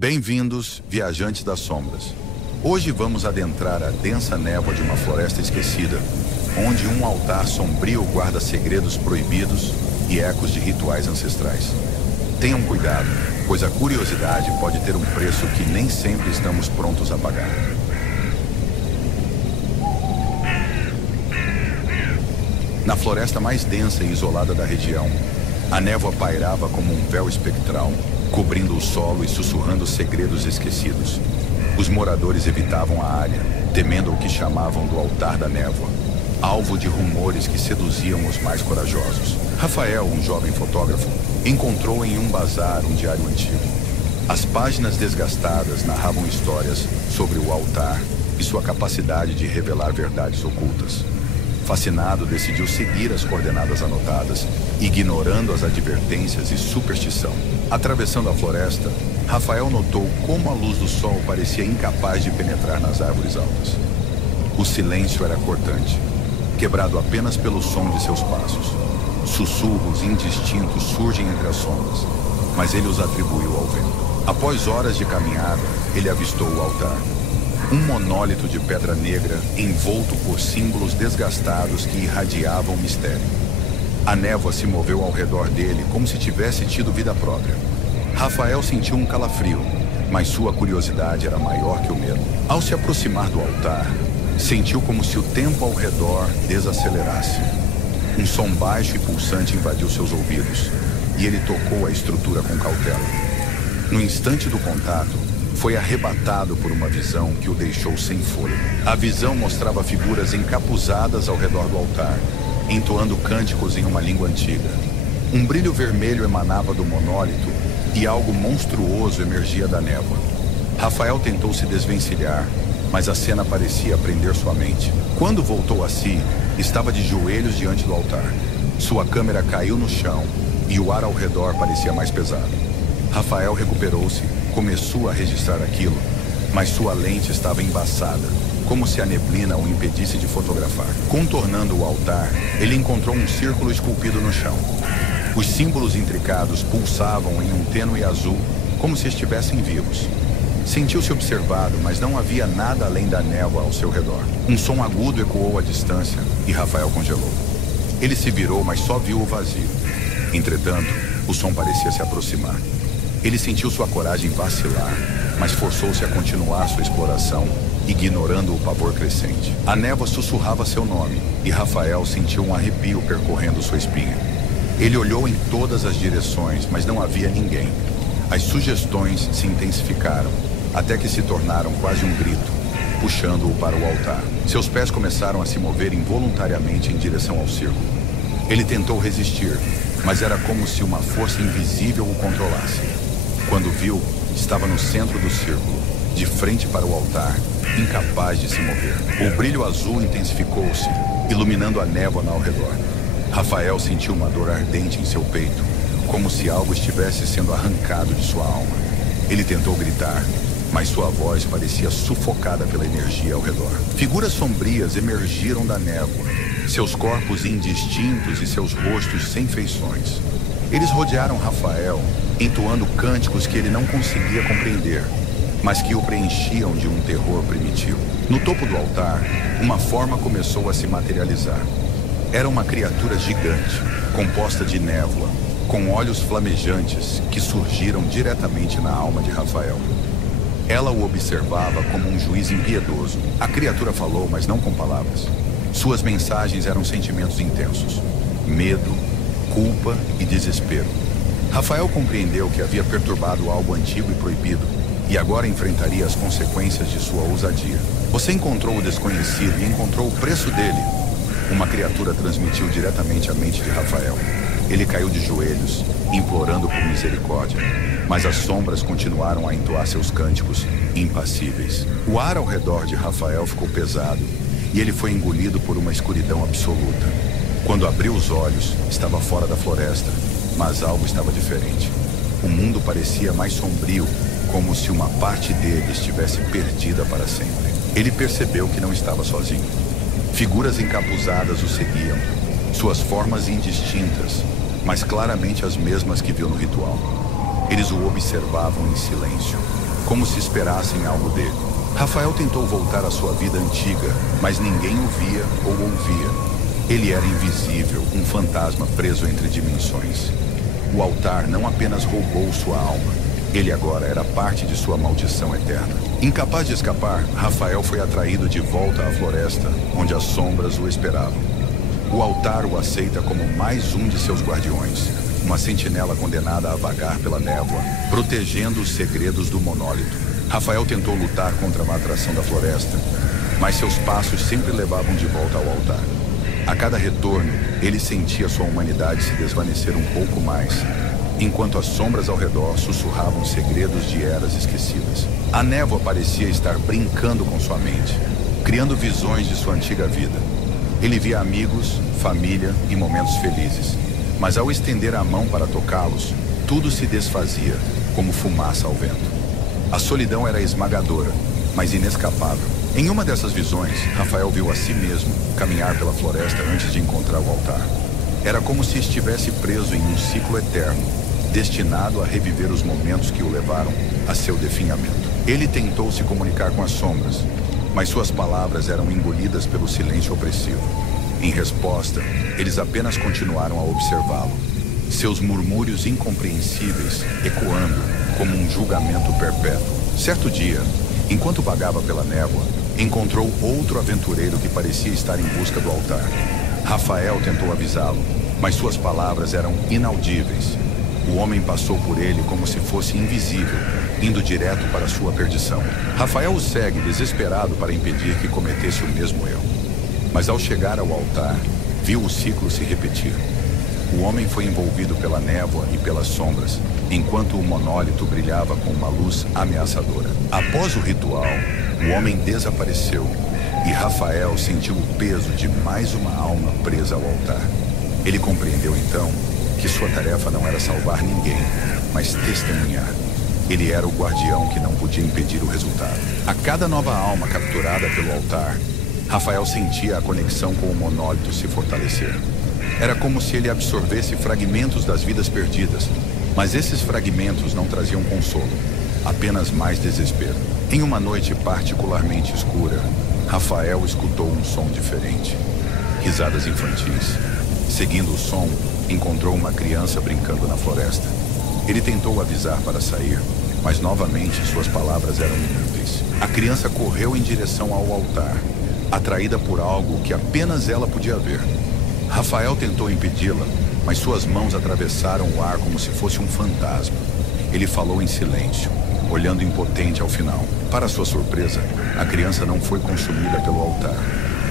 Bem-vindos, viajantes das sombras. Hoje vamos adentrar a densa névoa de uma floresta esquecida, onde um altar sombrio guarda segredos proibidos e ecos de rituais ancestrais. Tenham cuidado, pois a curiosidade pode ter um preço que nem sempre estamos prontos a pagar. Na floresta mais densa e isolada da região, a névoa pairava como um véu espectral, cobrindo o solo e sussurrando segredos esquecidos. Os moradores evitavam a área, temendo o que chamavam do altar da névoa, alvo de rumores que seduziam os mais corajosos. Rafael, um jovem fotógrafo, encontrou em um bazar um diário antigo. As páginas desgastadas narravam histórias sobre o altar e sua capacidade de revelar verdades ocultas. Fascinado, decidiu seguir as coordenadas anotadas, ignorando as advertências e superstição. Atravessando a floresta, Rafael notou como a luz do sol parecia incapaz de penetrar nas árvores altas. O silêncio era cortante, quebrado apenas pelo som de seus passos. Sussurros indistintos surgem entre as sombras, mas ele os atribuiu ao vento. Após horas de caminhada, ele avistou o altar. Um monólito de pedra negra envolto por símbolos desgastados que irradiavam mistério. A névoa se moveu ao redor dele como se tivesse tido vida própria. Rafael sentiu um calafrio, mas sua curiosidade era maior que o medo. Ao se aproximar do altar, sentiu como se o tempo ao redor desacelerasse. Um som baixo e pulsante invadiu seus ouvidos, e ele tocou a estrutura com cautela. No instante do contato, foi arrebatado por uma visão que o deixou sem fôlego. A visão mostrava figuras encapuzadas ao redor do altar, entoando cânticos em uma língua antiga. Um brilho vermelho emanava do monólito e algo monstruoso emergia da névoa. Rafael tentou se desvencilhar, mas a cena parecia prender sua mente. Quando voltou a si, estava de joelhos diante do altar. Sua câmera caiu no chão e o ar ao redor parecia mais pesado. Rafael recuperou-se, começou a registrar aquilo, mas sua lente estava embaçada, como se a neblina o impedisse de fotografar. Contornando o altar, ele encontrou um círculo esculpido no chão. Os símbolos intricados pulsavam em um tênue azul, como se estivessem vivos. Sentiu-se observado, mas não havia nada além da névoa ao seu redor. Um som agudo ecoou à distância e Rafael congelou. Ele se virou, mas só viu o vazio. Entretanto, o som parecia se aproximar. Ele sentiu sua coragem vacilar, mas forçou-se a continuar sua exploração, ignorando o pavor crescente. A névoa sussurrava seu nome, e Rafael sentiu um arrepio percorrendo sua espinha. Ele olhou em todas as direções, mas não havia ninguém. As sugestões se intensificaram, até que se tornaram quase um grito, puxando-o para o altar. Seus pés começaram a se mover involuntariamente em direção ao círculo. Ele tentou resistir, mas era como se uma força invisível o controlasse. Quando viu, estava no centro do círculo, de frente para o altar, incapaz de se mover. O brilho azul intensificou-se, iluminando a névoa ao redor. Rafael sentiu uma dor ardente em seu peito, como se algo estivesse sendo arrancado de sua alma. Ele tentou gritar, mas sua voz parecia sufocada pela energia ao redor. Figuras sombrias emergiram da névoa, seus corpos indistintos e seus rostos sem feições. Eles rodearam Rafael, entoando cânticos que ele não conseguia compreender, mas que o preenchiam de um terror primitivo. No topo do altar, uma forma começou a se materializar. Era uma criatura gigante, composta de névoa, com olhos flamejantes que surgiram diretamente na alma de Rafael. Ela o observava como um juiz impiedoso. A criatura falou, mas não com palavras. Suas mensagens eram sentimentos intensos: medo, culpa e desespero. Rafael compreendeu que havia perturbado algo antigo e proibido, e agora enfrentaria as consequências de sua ousadia. Você encontrou o desconhecido e encontrou o preço dele. Uma criatura transmitiu diretamente à mente de Rafael. Ele caiu de joelhos, implorando por misericórdia, mas as sombras continuaram a entoar seus cânticos, impassíveis. O ar ao redor de Rafael ficou pesado, e ele foi engolido por uma escuridão absoluta. Quando abriu os olhos, estava fora da floresta, mas algo estava diferente. O mundo parecia mais sombrio, como se uma parte dele estivesse perdida para sempre. Ele percebeu que não estava sozinho. Figuras encapuzadas o seguiam, suas formas indistintas, mas claramente as mesmas que viu no ritual. Eles o observavam em silêncio, como se esperassem algo dele. Rafael tentou voltar à sua vida antiga, mas ninguém o via ou ouvia. Ele era invisível, um fantasma preso entre dimensões. O altar não apenas roubou sua alma, ele agora era parte de sua maldição eterna. Incapaz de escapar, Rafael foi atraído de volta à floresta, onde as sombras o esperavam. O altar o aceita como mais um de seus guardiões, uma sentinela condenada a vagar pela névoa, protegendo os segredos do monólito. Rafael tentou lutar contra a atração da floresta, mas seus passos sempre levavam de volta ao altar. A cada retorno, ele sentia sua humanidade se desvanecer um pouco mais, enquanto as sombras ao redor sussurravam segredos de eras esquecidas. A névoa parecia estar brincando com sua mente, criando visões de sua antiga vida. Ele via amigos, família e momentos felizes, mas ao estender a mão para tocá-los, tudo se desfazia, como fumaça ao vento. A solidão era esmagadora, mas inescapável. Em uma dessas visões, Rafael viu a si mesmo caminhar pela floresta antes de encontrar o altar. Era como se estivesse preso em um ciclo eterno, destinado a reviver os momentos que o levaram a seu definhamento. Ele tentou se comunicar com as sombras, mas suas palavras eram engolidas pelo silêncio opressivo. Em resposta, eles apenas continuaram a observá-lo, seus murmúrios incompreensíveis ecoando como um julgamento perpétuo. Certo dia, enquanto vagava pela névoa, encontrou outro aventureiro que parecia estar em busca do altar. Rafael tentou avisá-lo, mas suas palavras eram inaudíveis. O homem passou por ele como se fosse invisível, indo direto para sua perdição. Rafael o segue, desesperado para impedir que cometesse o mesmo erro. Mas ao chegar ao altar, viu o ciclo se repetir. O homem foi envolvido pela névoa e pelas sombras, enquanto o monólito brilhava com uma luz ameaçadora. Após o ritual, o homem desapareceu e Rafael sentiu o peso de mais uma alma presa ao altar. Ele compreendeu então que sua tarefa não era salvar ninguém, mas testemunhar. Ele era o guardião que não podia impedir o resultado. A cada nova alma capturada pelo altar, Rafael sentia a conexão com o monólito se fortalecer. Era como se ele absorvesse fragmentos das vidas perdidas, mas esses fragmentos não traziam consolo, apenas mais desespero. Em uma noite particularmente escura, Rafael escutou um som diferente. Risadas infantis. Seguindo o som, encontrou uma criança brincando na floresta. Ele tentou avisar para sair, mas novamente suas palavras eram inúteis. A criança correu em direção ao altar, atraída por algo que apenas ela podia ver. Rafael tentou impedi-la, mas suas mãos atravessaram o ar como se fosse um fantasma. Ele falou em silêncio, olhando impotente ao final. Para sua surpresa, a criança não foi consumida pelo altar.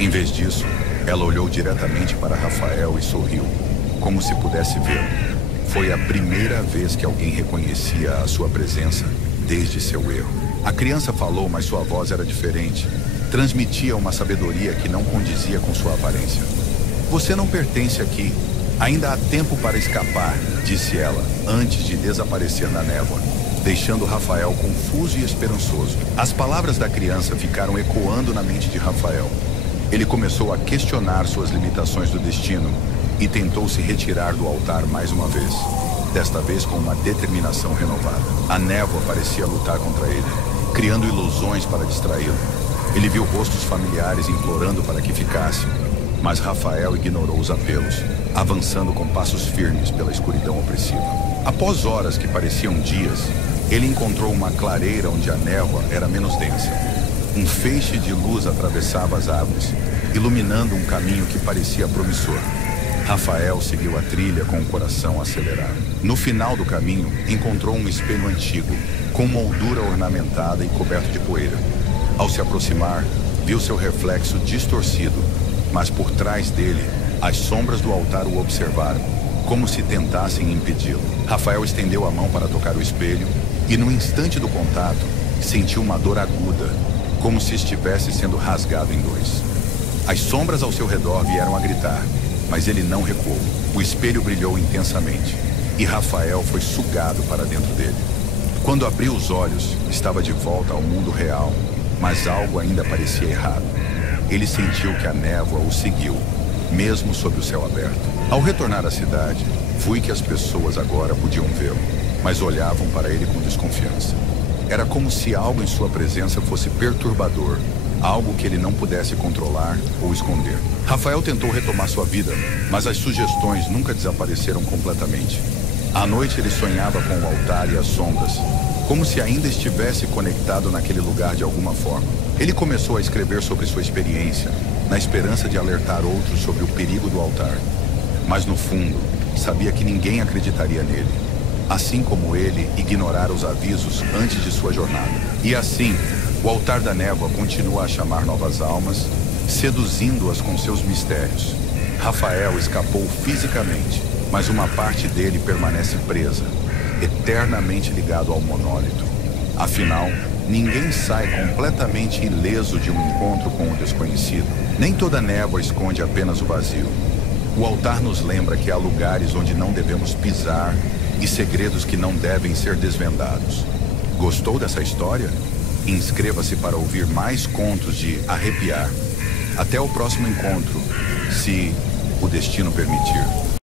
Em vez disso, ela olhou diretamente para Rafael e sorriu, como se pudesse vê-lo. Foi a primeira vez que alguém reconhecia a sua presença desde seu erro. A criança falou, mas sua voz era diferente. Transmitia uma sabedoria que não condizia com sua aparência. Você não pertence aqui. Ainda há tempo para escapar, disse ela, antes de desaparecer na névoa, deixando Rafael confuso e esperançoso. As palavras da criança ficaram ecoando na mente de Rafael. Ele começou a questionar suas limitações do destino e tentou se retirar do altar mais uma vez, desta vez com uma determinação renovada. A névoa parecia lutar contra ele, criando ilusões para distraí-lo. Ele viu rostos familiares implorando para que ficasse, mas Rafael ignorou os apelos, avançando com passos firmes pela escuridão opressiva. Após horas que pareciam dias, ele encontrou uma clareira onde a névoa era menos densa. Um feixe de luz atravessava as árvores, iluminando um caminho que parecia promissor. Rafael seguiu a trilha com o coração acelerado. No final do caminho, encontrou um espelho antigo, com moldura ornamentada e coberto de poeira. Ao se aproximar, viu seu reflexo distorcido, mas por trás dele, as sombras do altar o observaram, como se tentassem impedi-lo. Rafael estendeu a mão para tocar o espelho e, no instante do contato, sentiu uma dor aguda, como se estivesse sendo rasgado em dois. As sombras ao seu redor vieram a gritar, mas ele não recuou. O espelho brilhou intensamente e Rafael foi sugado para dentro dele. Quando abriu os olhos, estava de volta ao mundo real, mas algo ainda parecia errado. Ele sentiu que a névoa o seguiu, mesmo sob o céu aberto. Ao retornar à cidade, viu que as pessoas agora podiam vê-lo, mas olhavam para ele com desconfiança. Era como se algo em sua presença fosse perturbador, algo que ele não pudesse controlar ou esconder. Rafael tentou retomar sua vida, mas as sugestões nunca desapareceram completamente. À noite ele sonhava com o altar e as sombras, como se ainda estivesse conectado naquele lugar de alguma forma. Ele começou a escrever sobre sua experiência, na esperança de alertar outros sobre o perigo do altar. Mas no fundo, sabia que ninguém acreditaria nele, assim como ele ignorara os avisos antes de sua jornada. E assim, o altar da névoa continua a chamar novas almas, seduzindo-as com seus mistérios. Rafael escapou fisicamente, mas uma parte dele permanece presa, eternamente ligado ao monólito. Afinal, ninguém sai completamente ileso de um encontro com o desconhecido. Nem toda névoa esconde apenas o vazio. O altar nos lembra que há lugares onde não devemos pisar e segredos que não devem ser desvendados. Gostou dessa história? Inscreva-se para ouvir mais contos de arrepiar. Até o próximo encontro, se o destino permitir.